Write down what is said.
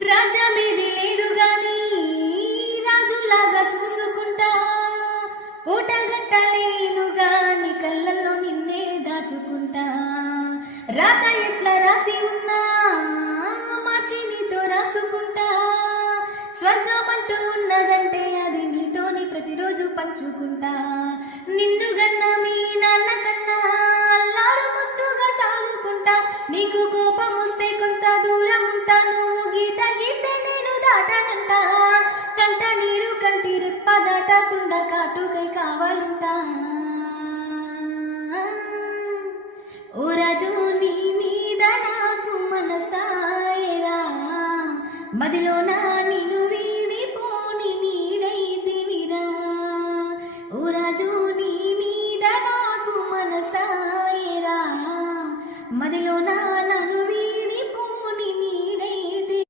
రాజా మీది లేదు గాని రాజులాగా చూసుకుంటా, కోట గట్టలేను గాని కళ్ళల్లో నిన్నే దాచుకుంటా. రాత ఎట్లా రాసి ఉన్నా మార్చి నీతో రాసుకుంటా. స్వర్గం అంటూ ఉన్నదంటే అది నీతోని ప్రతిరోజు పంచుకుంటా. నిన్ను గన్నా మీ నాన్న కన్నా అల్లారు ముద్దుగా సాగుకుంటా. నీకు కోపం వస్తే కొంత దూరం ఉంటా, నువ్వు గీత గీస్తే నేను దాటానంట. కంట నీరు కంటి రెప్ప దాటకుండా కాటుకై కావాలంటా. ఓ రాజు నీ మీద నాకు మనసాయరా, మదిలో నా